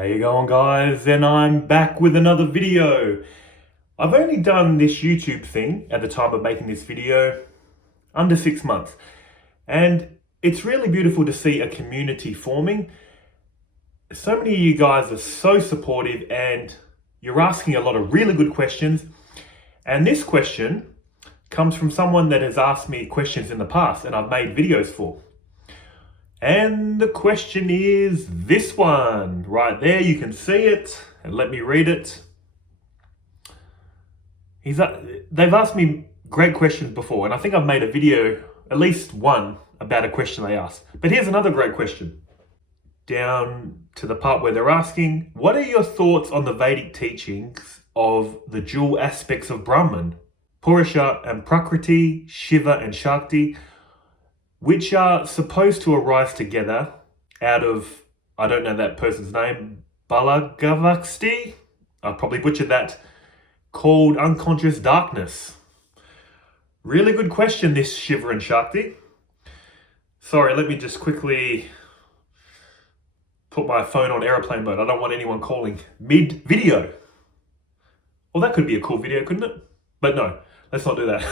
How you going, guys? And I'm back with another video. I've only done this YouTube thing at the time of making this video under 6 months, and it's really beautiful to see a community forming. So many of you guys are so supportive and you're asking a lot of really good questions, and this question comes from someone that has asked me questions in the past and I've made videos for. And the question is this one right there. You can see it, and let me read it. They've asked me great questions before, and I think I've made a video, at least one, about a question they asked. But here's another great question. Down to the part where they're asking, what are your thoughts on the Vedic teachings of the dual aspects of Brahman, Purusha and Prakriti, Shiva and Shakti, which are supposed to arise together out of, I don't know that person's name, Balagavaksti, I probably butchered that, called unconscious darkness. Really good question, this Shiva and Shakti. Sorry, let me just quickly put my phone on airplane mode. I don't want anyone calling mid-video. Well, that could be a cool video, couldn't it? But no, let's not do that.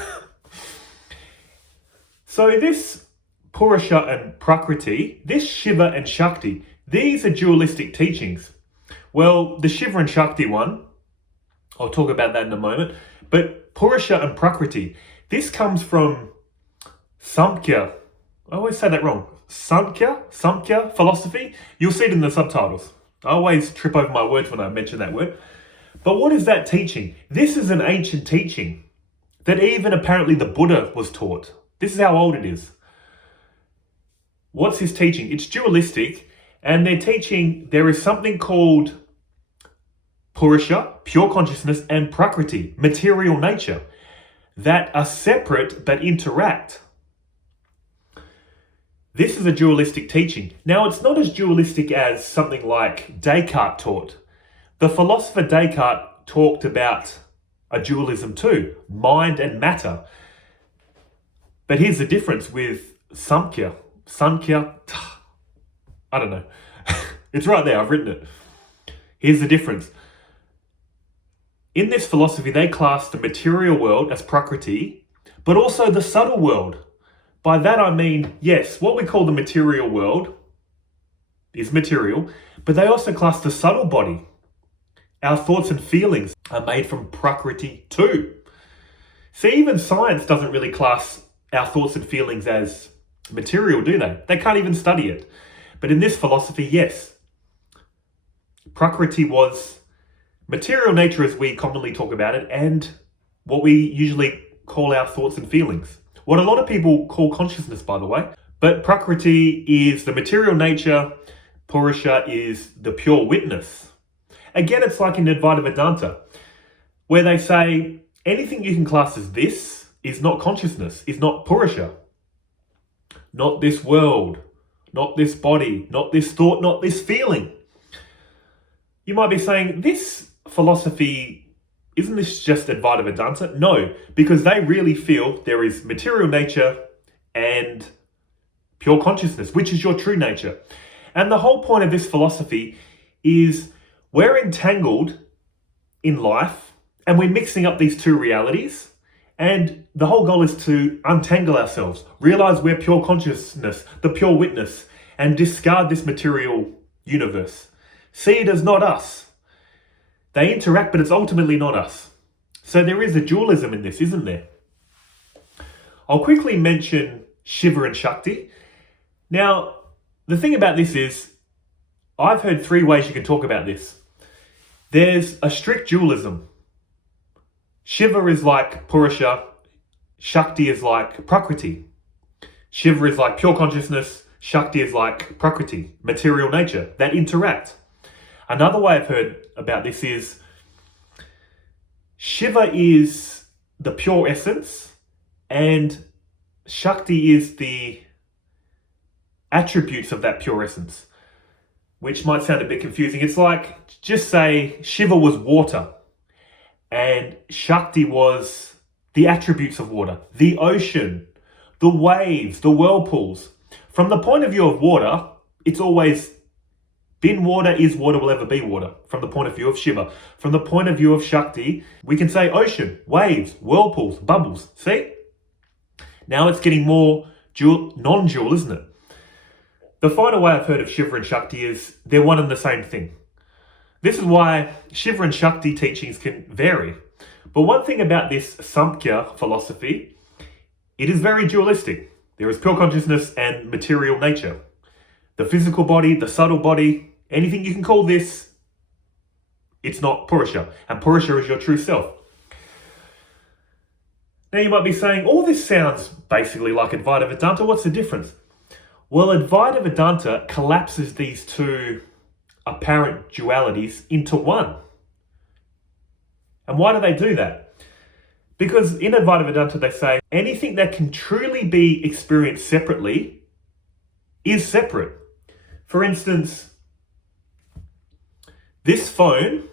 So this Purusha and Prakriti, this Shiva and Shakti, these are dualistic teachings. Well, the Shiva and Shakti one, I'll talk about that in a moment, but Purusha and Prakriti, this comes from Samkhya. I always say that wrong. Samkhya philosophy. You'll see it in the subtitles. I always trip over my words when I mention that word. But what is that teaching? This is an ancient teaching that even apparently the Buddha was taught. This is how old it is. What's his teaching? It's dualistic, and they're teaching there is something called Purusha, pure consciousness, and Prakriti, material nature, that are separate but interact. This is a dualistic teaching. Now, it's not as dualistic as something like Descartes taught. The philosopher Descartes talked about a dualism too, mind and matter. But here's the difference with Samkhya. I don't know. It's right there, I've written it. Here's the difference. In this philosophy, they class the material world as Prakriti, but also the subtle world. By that I mean, yes, what we call the material world is material, but they also class the subtle body. Our thoughts and feelings are made from Prakriti too. See, even science doesn't really class our thoughts and feelings as material, do they? They can't even study it. But in this philosophy, yes. Prakriti was material nature as we commonly talk about it, and what we usually call our thoughts and feelings. What a lot of people call consciousness, by the way. But Prakriti is the material nature, Purusha is the pure witness. Again, it's like in Advaita Vedanta, where they say anything you can class as this is not consciousness, is not Purusha. Not this world, not this body, not this thought, not this feeling. You might be saying, this philosophy, isn't this just Advaita Vedanta? No, because they really feel there is material nature and pure consciousness, which is your true nature. And the whole point of this philosophy is we're entangled in life and we're mixing up these two realities. And the whole goal is to untangle ourselves, realize we're pure consciousness, the pure witness, and discard this material universe. See it as not us. They interact, but it's ultimately not us. So there is a dualism in this, isn't there? I'll quickly mention Shiva and Shakti. Now, the thing about this is, I've heard 3 ways you can talk about this. There's a strict dualism. Shiva is like Purusha, Shakti is like Prakriti. Shiva is like pure consciousness, Shakti is like Prakriti, material nature, that interact. Another way I've heard about this is Shiva is the pure essence and Shakti is the attributes of that pure essence, which might sound a bit confusing. It's like, just say Shiva was water and Shakti was the attributes of water, the ocean, the waves, the whirlpools. From the point of view of water, it's always Been water is water will ever be water, from the point of view of Shiva. From the point of view of Shakti, we can say ocean, waves, whirlpools, bubbles. See? Now it's getting more non-dual, isn't it? The final way I've heard of Shiva and Shakti is they're one and the same thing. This is why Shiva and Shakti teachings can vary. But one thing about this Samkhya philosophy, it is very dualistic. There is pure consciousness and material nature. The physical body, the subtle body, anything you can call this, it's not Purusha. And Purusha is your true self. Now you might be saying, all this sounds basically like Advaita Vedanta. What's the difference? Well, Advaita Vedanta collapses these two apparent dualities into one. And why do they do that? Because in Advaita Vedanta they say anything that can truly be experienced separately is separate. For instance, this phone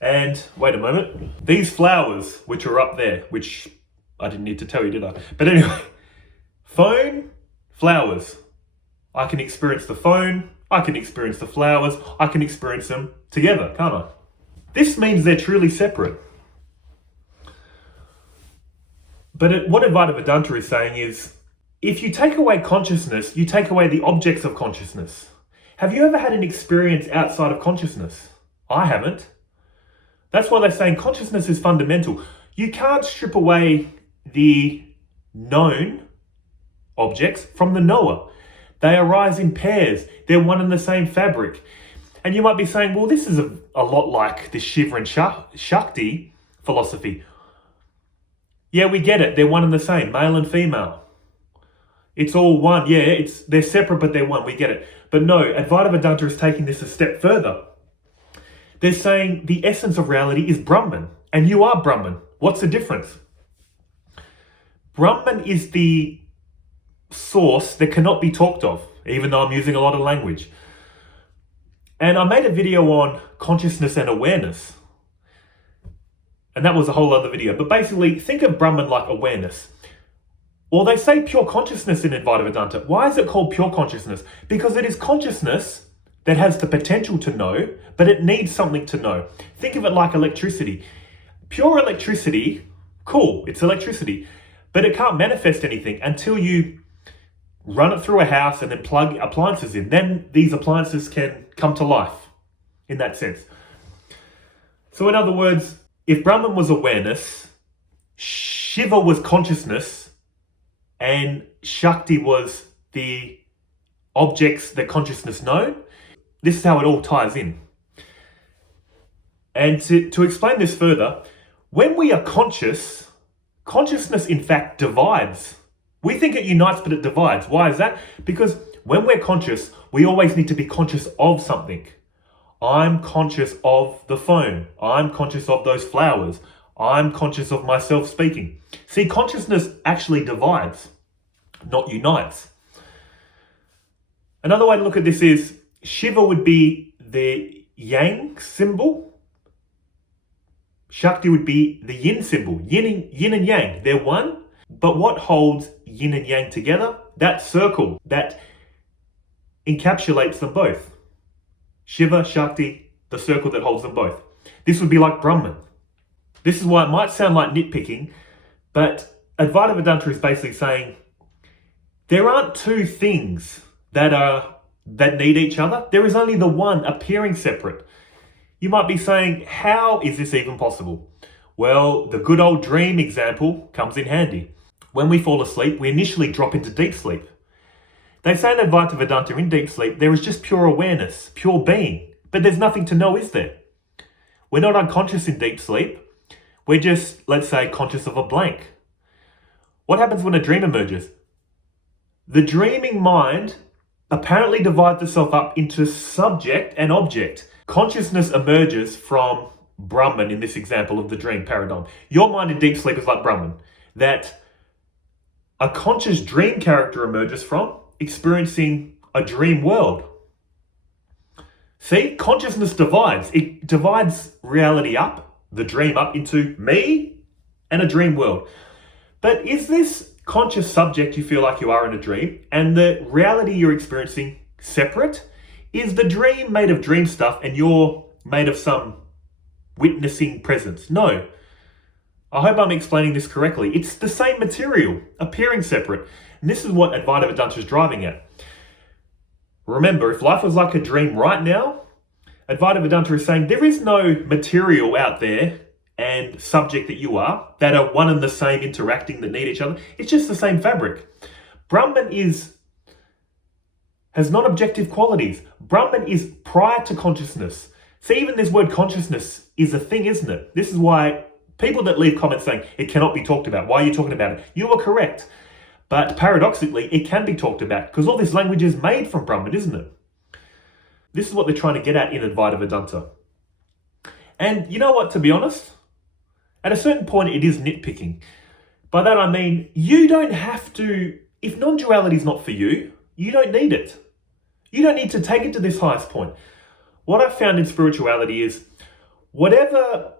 and, wait a moment, these flowers which are up there, which I didn't need to tell you, did I? But anyway, phone, flowers. I can experience the phone, I can experience the flowers, I can experience them together, can't I? This means they're truly separate. But what Advaita Vedanta is saying is, if you take away consciousness, you take away the objects of consciousness. Have you ever had an experience outside of consciousness? I haven't. That's why they're saying consciousness is fundamental. You can't strip away the known objects from the knower. They arise in pairs. They're one and the same fabric. And you might be saying, well, this is a lot like the Shiva and Shakti philosophy. Yeah, we get it. They're one and the same, male and female. It's all one. Yeah, they're separate, but they're one. We get it. But no, Advaita Vedanta is taking this a step further. They're saying the essence of reality is Brahman, and you are Brahman. What's the difference? Brahman is the source that cannot be talked of, even though I'm using a lot of language. And I made a video on consciousness and awareness. And that was a whole other video. But basically, think of Brahman like awareness. Well, they say pure consciousness in Advaita Vedanta. Why is it called pure consciousness? Because it is consciousness that has the potential to know, but it needs something to know. Think of it like electricity. Pure electricity, cool, it's electricity, but it can't manifest anything until you run it through a house and then plug appliances in. Then these appliances can come to life in that sense. So in other words, if Brahman was awareness, Shiva was consciousness, and Shakti was the objects that consciousness know. This is how it all ties in. And to explain this further, when we are conscious, consciousness in fact divides. We think it unites, but it divides. Why is that? Because when we're conscious, we always need to be conscious of something. I'm conscious of the phone. I'm conscious of those flowers. I'm conscious of myself speaking. See, consciousness actually divides, not unites. Another way to look at this is Shiva would be the yang symbol. Shakti would be the yin symbol. Yin and yang, they're one. But what holds yin and yang together? That circle that encapsulates them both. Shiva, Shakti, the circle that holds them both. This would be like Brahman. This is why it might sound like nitpicking, but Advaita Vedanta is basically saying there aren't two things that need each other. There is only the one appearing separate. You might be saying, how is this even possible? Well, the good old dream example comes in handy. When we fall asleep, we initially drop into deep sleep. They say in Advaita Vedanta, in deep sleep, there is just pure awareness, pure being, but there's nothing to know, is there? We're not unconscious in deep sleep. We're just, let's say, conscious of a blank. What happens when a dream emerges? The dreaming mind apparently divides itself up into subject and object. Consciousness emerges from Brahman in this example of the dream paradigm. Your mind in deep sleep is like Brahman, that a conscious dream character emerges from experiencing a dream world. See, consciousness divides. It divides reality up, the dream up, into me and a dream world. But is this conscious subject you feel like you are in a dream and the reality you're experiencing separate? Is the dream made of dream stuff and you're made of some witnessing presence? No. I hope I'm explaining this correctly. It's the same material, appearing separate. And this is what Advaita Vedanta is driving at. Remember, if life was like a dream right now, Advaita Vedanta is saying there is no material out there and subject that you are that are one and the same, interacting, that need each other. It's just the same fabric. Brahman has non-objective qualities. Brahman is prior to consciousness. See, even this word consciousness is a thing, isn't it? This is why people that leave comments saying it cannot be talked about, why are you talking about it? You are correct. But paradoxically, it can be talked about because all this language is made from Brahman, isn't it? This is what they're trying to get at in Advaita Vedanta. And you know what, to be honest? At a certain point, it is nitpicking. By that I mean, you don't have to, if non-duality is not for you, you don't need it. You don't need to take it to this highest point. What I've found in spirituality is whatever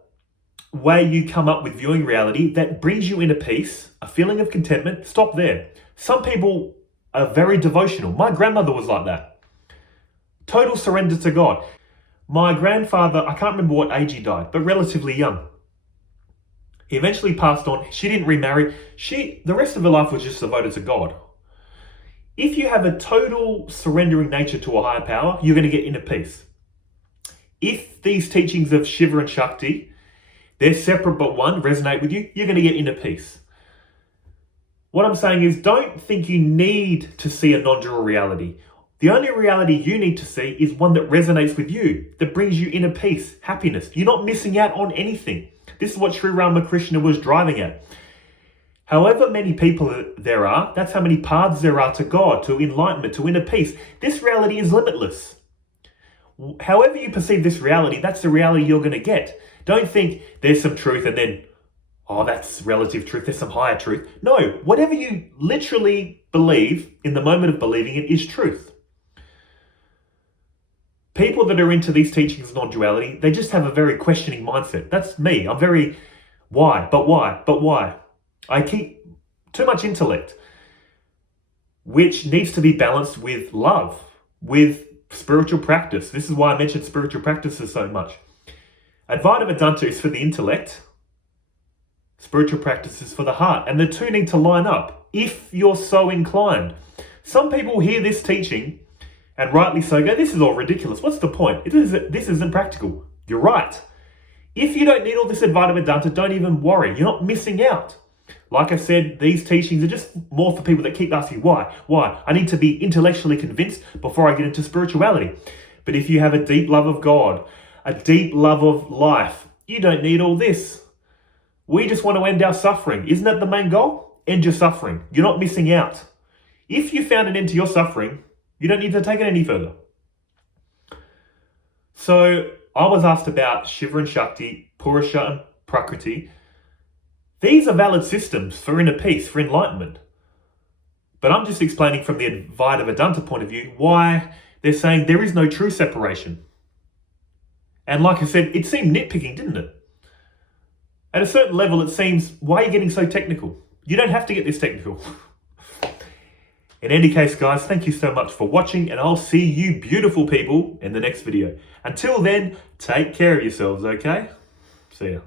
way you come up with viewing reality that brings you into peace, a feeling of contentment, stop there. Some people are very devotional. My grandmother was like that. Total surrender to God. My grandfather, I can't remember what age he died, but relatively young. He eventually passed on. She didn't remarry. The rest of her life was just devoted to God. If you have a total surrendering nature to a higher power, you're going to get inner peace. If these teachings of Shiva and Shakti, they're separate but one, resonate with you, you're going to get inner peace. What I'm saying is, don't think you need to see a non-dual reality. The only reality you need to see is one that resonates with you, that brings you inner peace, happiness. You're not missing out on anything. This is what Sri Ramakrishna was driving at. However many people there are, that's how many paths there are to God, to enlightenment, to inner peace. This reality is limitless. However you perceive this reality, that's the reality you're going to get. Don't think there's some truth and then, oh, that's relative truth, there's some higher truth. No, whatever you literally believe in the moment of believing it is truth. People that are into these teachings of non-duality, they just have a very questioning mindset. That's me. I'm very, why? But why? But why? I keep too much intellect, which needs to be balanced with love, with spiritual practice. This is why I mentioned spiritual practices so much. Advaita Vedanta is for the intellect. Spiritual practice is for the heart. And the two need to line up if you're so inclined. Some people hear this teaching and rightly so go, this is all ridiculous. What's the point? This isn't practical. You're right. If you don't need all this Advaita Vedanta, don't even worry. You're not missing out. Like I said, these teachings are just more for people that keep asking why. Why? I need to be intellectually convinced before I get into spirituality. But if you have a deep love of God, a deep love of life, you don't need all this. We just want to end our suffering. Isn't that the main goal? End your suffering. You're not missing out. If you found an end to your suffering, you don't need to take it any further. So I was asked about Shiva and Shakti, Purusha and Prakriti. These are valid systems for inner peace, for enlightenment. But I'm just explaining from the Advaita Vedanta point of view why they're saying there is no true separation. And like I said, it seemed nitpicking, didn't it? At a certain level, it seems, why are you getting so technical? You don't have to get this technical. In any case, guys, thank you so much for watching, and I'll see you beautiful people in the next video. Until then, take care of yourselves, okay? See ya.